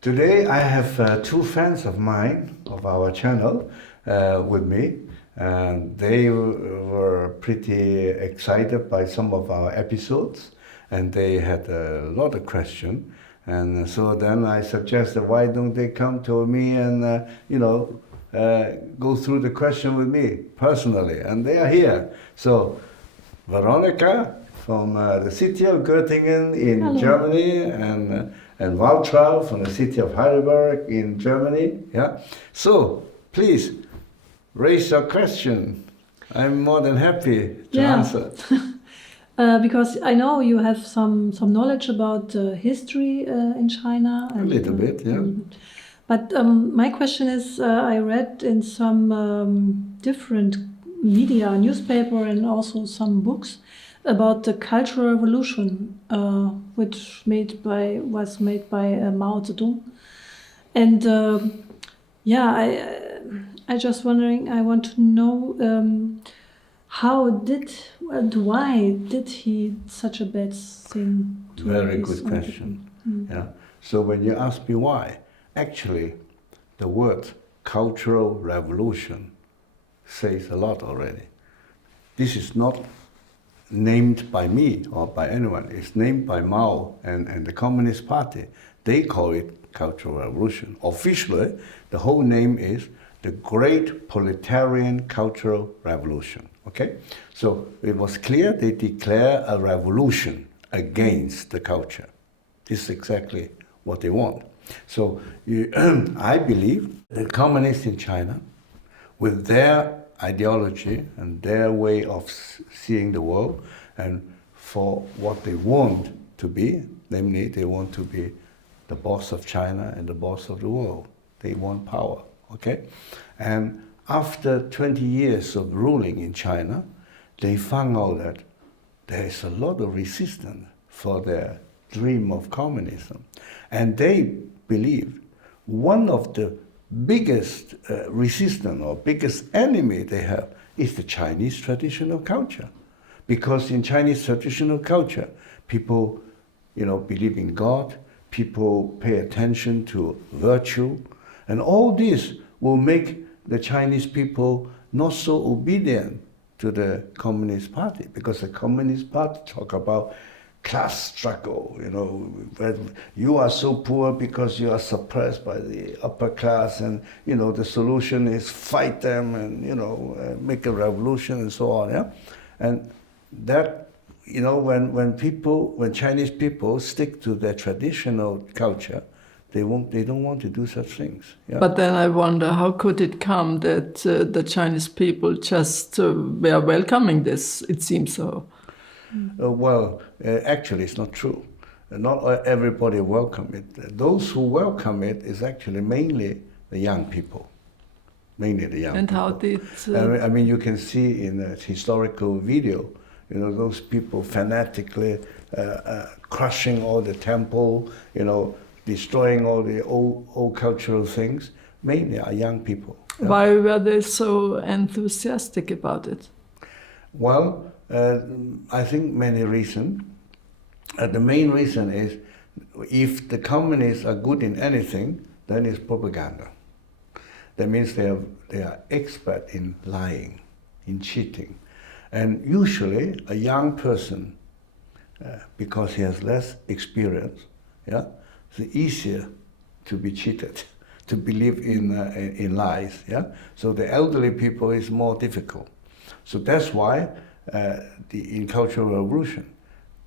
Today I have two fans of mine, of our channel, with me. And they were pretty excited by some of our episodes, and they had a lot of questions. And so then I suggested, why don't they come to me and, go through the question with me personally. And they are here. So Veronica from the city of Göttingen in Hello. Germany, and Waltraud from the city of Heidelberg in Germany. Yeah. So please raise your question. I'm more than happy to answer. Because I know you have some knowledge about history in China. A little bit, yeah. But my question is, I read in some different media, newspaper, and also some books about the Cultural Revolution, which was made by Mao Zedong. And I just wondering. I want to know why did he such a bad thing? Very good question. Yeah. So when you ask me why, actually, the word Cultural Revolution says a lot already. This is not named by me or by anyone. It's named by Mao and the Communist Party. They call it Cultural Revolution. Officially, the whole name is the Great Proletarian Cultural Revolution. Okay? So it was clear they declare a revolution against the culture. This is exactly what they want. So I believe the communists in China, with their ideology and their way of seeing the world, and for what they want to be, namely they want to be the boss of China and the boss of the world. They want power, okay? And after 20 years of ruling in China, they found out that there is a lot of resistance for their dream of communism. And they believed one of the biggest resistance or biggest enemy they have is the Chinese traditional culture. Because in Chinese traditional culture, people, believe in God, people pay attention to virtue, and all this will make the Chinese people not so obedient to the Communist Party, because the Communist Party talk about class struggle, where you are so poor because you are suppressed by the upper class, and the solution is fight them and make a revolution and so on. Yeah, and that when Chinese people stick to their traditional culture, they don't want to do such things. Yeah? But then I wonder, how could it come that the Chinese people just were welcoming this? It seems so. Actually, it's not true. Not everybody welcome it. Those who welcome it is actually mainly the young people. Mainly the young people. How did... I mean, you can see in a historical video, those people fanatically crushing all the temple, destroying all the old cultural things, mainly are young people. Yeah? Why were they so enthusiastic about it? Well, I think many reasons. The main reason is, if the communists are good in anything, then it's propaganda. That means they are expert in lying, in cheating. And usually a young person, because he has less experience, yeah, it's easier to be cheated, to believe in lies. Yeah? So the elderly people is more difficult. So that's why in Cultural Revolution,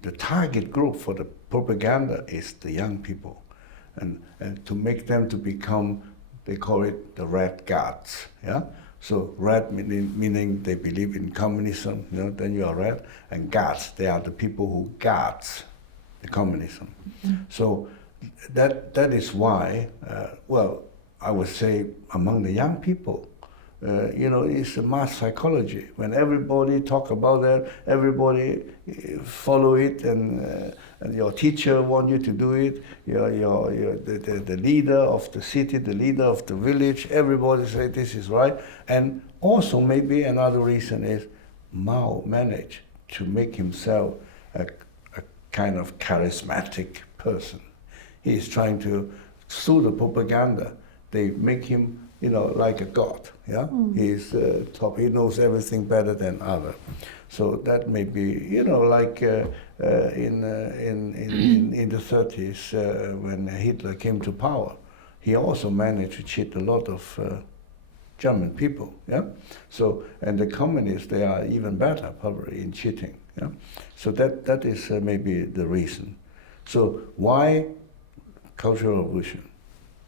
the target group for the propaganda is the young people, and to make them to become, they call it the Red Guards. Yeah. So red meaning they believe in communism. Then you are red, and guards, they are the people who guards the communism. Mm-hmm. So that is why, I would say among the young people, it's a mass psychology. When everybody talk about that, everybody follow it, and your teacher want you to do it. The leader of the city, the leader of the village, everybody say this is right. And also maybe another reason is Mao managed to make himself a kind of charismatic person. He is trying to through the propaganda, they make him, like a god. Yeah, he's top. He knows everything better than other. So that may be, like in the 30s when Hitler came to power, he also managed to cheat a lot of German people. Yeah. So and the communists, they are even better probably in cheating. Yeah. So that is maybe the reason. So why Cultural Revolution?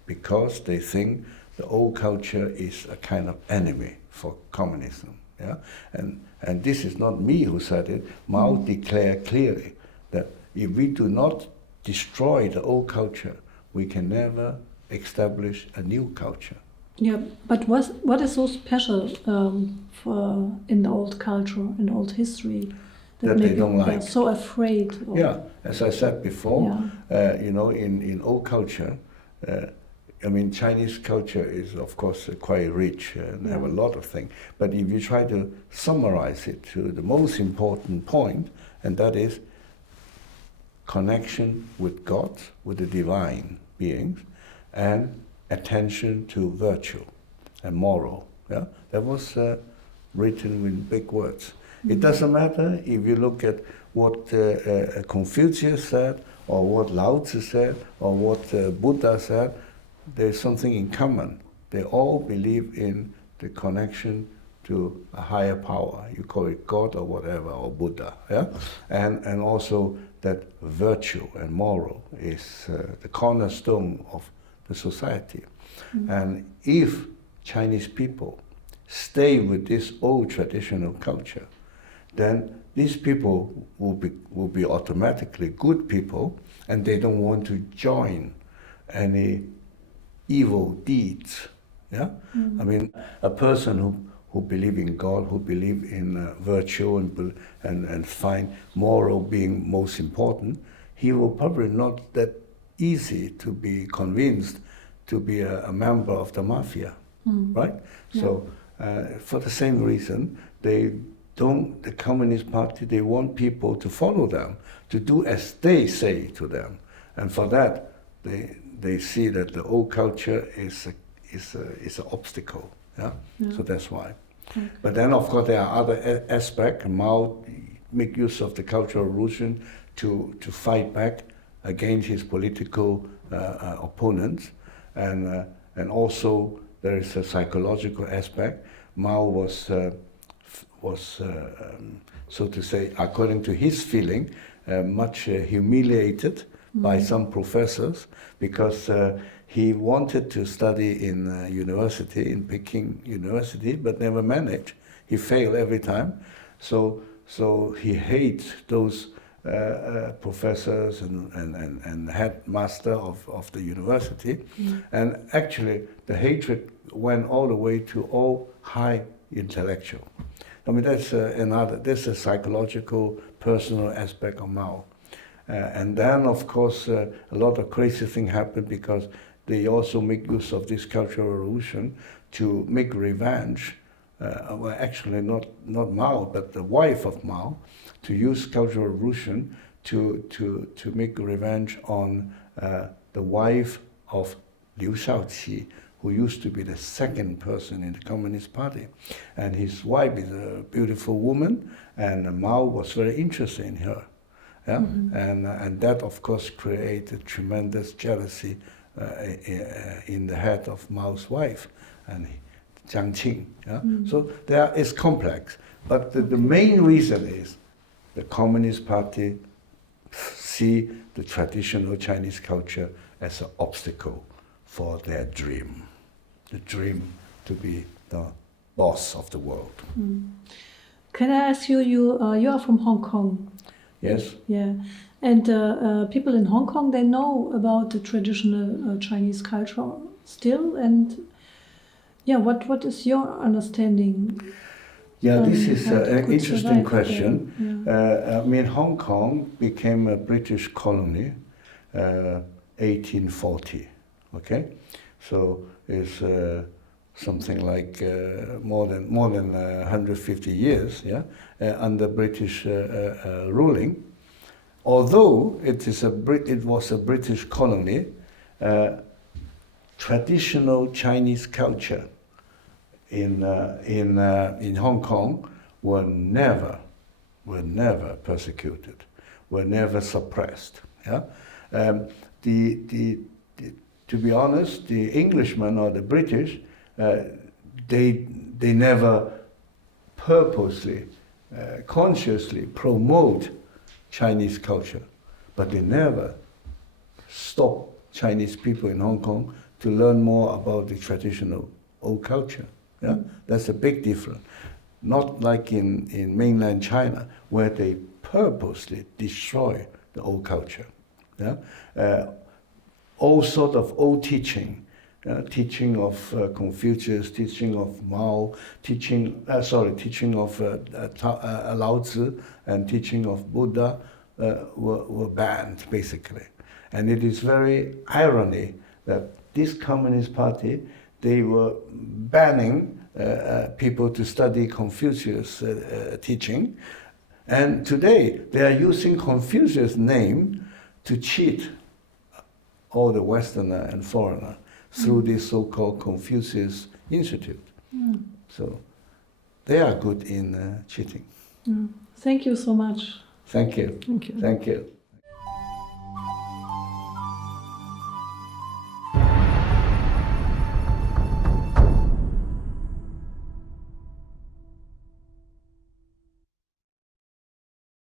Because they think the old culture is a kind of enemy for communism. Yeah? And this is not me who said it. Mao declared clearly that if we do not destroy the old culture, we can never establish a new culture. Yeah, but what is so special in the old culture, in old history, that they don't like? They're so afraid of? Yeah, as I said before, in old culture, Chinese culture is, of course, quite rich and have a lot of things. But if you try to summarize it to the most important point, and that is connection with God, with the divine beings, and attention to virtue and moral. Yeah, that was written with big words. It doesn't matter if you look at what Confucius said, or what Lao Tzu said, or what Buddha said. There's something in common. They all believe in the connection to a higher power. You call it God or whatever, or Buddha. Yeah, and also that virtue and moral is the cornerstone of the society. And if Chinese people stay with this old traditional culture, then these people will be automatically good people, and they don't want to join any evil deeds. Yeah, a person who believe in God, who believe in virtue and find moral being most important, he will probably not that easy to be convinced to be a member of the mafia, right? Yeah. So for the same reason, the Communist Party, they want people to follow them, to do as they say to them. And for that, they see that the old culture is an obstacle. Yeah? So that's why. Okay. But then, of course, there are other aspects. Mao make use of the Cultural Revolution to fight back against his political opponents, and also there is a psychological aspect. Mao was so to say, according to his feeling, much humiliated by some professors, because he wanted to study in university, in Peking University, but never managed. He failed every time. So he hates those professors and headmaster of the university. And actually, the hatred went all the way to all high intellectual. That's that's a psychological, personal aspect of Mao. And then, of course, a lot of crazy things happened because they also make use of this Cultural Revolution to make revenge. Well, actually, not Mao, but the wife of Mao, to use Cultural Revolution to make revenge on the wife of Liu Shaoqi, who used to be the second person in the Communist Party. And his wife is a beautiful woman, and Mao was very interested in her. Yeah? And that, of course, created tremendous jealousy in the head of Mao's wife, and Jiang Qing. Yeah? So it's complex. But the main reason is the Communist Party see the traditional Chinese culture as an obstacle for their dream, the dream to be the boss of the world. Can I ask you, you are from Hong Kong? Yes. Yeah, and people in Hong Kong, they know about the traditional Chinese culture still, and yeah, what is your understanding? Yeah, this is an interesting question. Yeah. Hong Kong became a British colony 1840, okay? So it's something like more than 150 years, yeah, under British ruling. Although it was a British colony, traditional Chinese culture in Hong Kong were never persecuted, were never suppressed. Yeah? To be honest, the Englishmen or the British, they never purposely, consciously promote Chinese culture, but they never stop Chinese people in Hong Kong to learn more about the traditional old culture. Yeah? That's a big difference. Not like in mainland China, where they purposely destroy the old culture. Yeah? All sort of old teaching, teaching of Confucius, teaching of Mao, teaching of Lao Tzu, and teaching of Buddha were banned, basically. And it is very irony that this Communist Party, they were banning people to study Confucius teaching, and today they are using Confucius' name to cheat all the Westerner and foreigner through this so-called Confucius Institute. So they are good in cheating. Thank you so much. Thank you. Thank you. Thank you.